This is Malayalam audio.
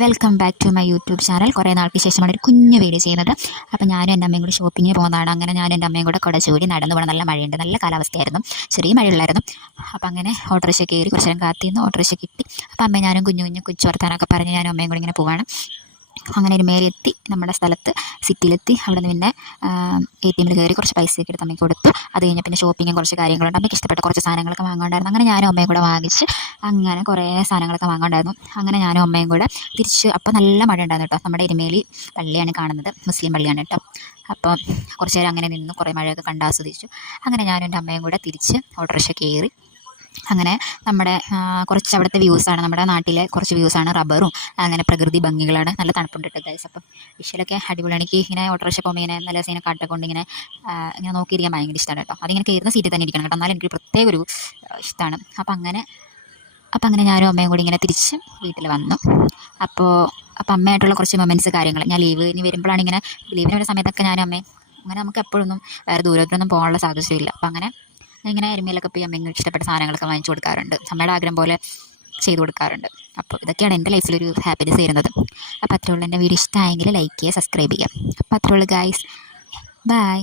Welcome back to my YouTube channel. കുറേ നാൾക്ക് ശേഷമാണ് ഒരു കുഞ്ഞു വീഡിയോ ചെയ്യുന്നത്. അപ്പോൾ ഞാനും എൻ്റെ അമ്മയും കൂടി ഷോപ്പിങ്ങിന് പോകുന്നതാണ്. അങ്ങനെ ഞാനും എൻ്റെ അമ്മയും കൂടെ കുട ചൂടി നടന്നു പോകണം. നല്ല മഴയുണ്ട്, നല്ല കാലാവസ്ഥയായിരുന്നു, ചെറിയ മഴയുള്ളായിരുന്നു. അപ്പോൾ അങ്ങനെ ഓട്ടോറിക്ഷ കയറി കുറച്ച് നേരം കാത്തിരുന്ന് ഓട്ടോറിക്ഷ കിട്ടി. അപ്പോൾ അമ്മയും ഞാനും കുഞ്ഞു കൊച്ചു വർത്താനൊക്കെ പറഞ്ഞ് ഞാനും അമ്മയും കൂടി ഇങ്ങനെ പോവാണ്. അങ്ങനെ ഒരു മേലെത്തി നമ്മുടെ സ്ഥലത്ത് സിറ്റിയിലെത്തി. അവിടെ നിന്ന് പിന്നെ ATM കയറി കുറച്ച് പൈസയൊക്കെ എടുത്ത് അമ്മയ്ക്ക് കൊടുത്തു. അത് കഴിഞ്ഞ് പിന്നെ ഷോപ്പിങ്ങും കുറച്ച് കാര്യങ്ങളുണ്ട്. അമ്മയ്ക്ക് ഇഷ്ടപ്പെട്ട കുറച്ച് സാധനങ്ങളൊക്കെ വാങ്ങാണ്ടായിരുന്നു. അങ്ങനെ ഞാനും അമ്മയും കൂടെ വാങ്ങിച്ച് അങ്ങനെ കുറേ സാധനങ്ങളൊക്കെ വാങ്ങാണ്ടായിരുന്നു. അങ്ങനെ ഞാനും അമ്മയും കൂടെ തിരിച്ച്, അപ്പോൾ നല്ല മഴ ഉണ്ടായിരുന്നു കേട്ടോ. നമ്മുടെ എരുമേലി പള്ളിയാണ് കാണുന്നത്, മുസ്ലിം പള്ളിയാണ് കേട്ടോ. അപ്പോൾ കുറച്ച് നേരം അങ്ങനെ നിന്ന് കുറേ മഴയൊക്കെ കണ്ട് ആസ്വദിച്ചു. അങ്ങനെ ഞാനും എൻ്റെ അമ്മയും കൂടെ തിരിച്ച് ഓട്ടോറിക്ഷ കയറി. അങ്ങനെ നമ്മുടെ കുറച്ച് അവിടുത്തെ വ്യൂസാണ്, നമ്മുടെ നാട്ടിലെ കുറച്ച് വ്യൂസാണ്, റബ്ബറും അങ്ങനെ പ്രകൃതി ഭംഗികളാണ്. നല്ല തണുപ്പുണ്ട് കേട്ടോ ഗൈസ്. അപ്പം വിഷയിലൊക്കെ അടിപൊളിയാണ്. എനിക്ക് ഇങ്ങനെ ഓട്ടോറിക്ഷ പോകുമ്പോൾ ഇങ്ങനെ നല്ല സീനെ കാട്ടൊക്കെ ഇങ്ങനെ ഇങ്ങനെ നോക്കിയിരിക്കാൻ ഭയങ്കര ഇഷ്ടമാണ് കേട്ടോ. അതിങ്ങനെ കയറുന്ന സീറ്റിൽ തന്നെ ഇരിക്കണം കേട്ടോ, എന്നാലും എനിക്ക് പ്രത്യേക ഒരു ഇഷ്ടമാണ്. അപ്പം അങ്ങനെ ഞാനും അമ്മയും കൂടി ഇങ്ങനെ തിരിച്ച് വീട്ടിൽ വന്നു. അപ്പോൾ അമ്മയായിട്ടുള്ള കുറച്ച് മൊമെൻറ്റ്സ് കാര്യങ്ങൾ ഞാൻ ലീവിന് വരുമ്പോഴാണ് ഇങ്ങനെ ലീവിന് വരുന്ന സമയത്തൊക്കെ ഞാനും അമ്മയും അങ്ങനെ നമുക്ക് എപ്പോഴൊന്നും വേറെ ദൂരത്തിലൊന്നും പോകാനുള്ള സാധ്യതയില്ല. അപ്പം അങ്ങനെ ഇങ്ങനെ എരുമയിലൊക്കെ പോയി അമ്മയ്ക്ക് ഇഷ്ടപ്പെട്ട സാധനങ്ങളൊക്കെ വാങ്ങിച്ചു കൊടുക്കാറുണ്ട്, അമ്മയുടെ ആഗ്രഹം പോലെ ചെയ്തു കൊടുക്കാറുണ്ട്. അപ്പോൾ ഇതൊക്കെയാണ് എൻ്റെ ലൈഫിലൊരു ഹാപ്പിനെസ് വരുന്നത്. അപ്പോൾ അത്രയുള്ള എൻ്റെ വീഡിയോ ഇഷ്ടമായെങ്കിൽ ലൈക്ക് ചെയ്യുക, സബ്സ്ക്രൈബ് ചെയ്യുക. അപ്പോൾ അത്രയുള്ളൂ ഗൈസ്, ബൈ.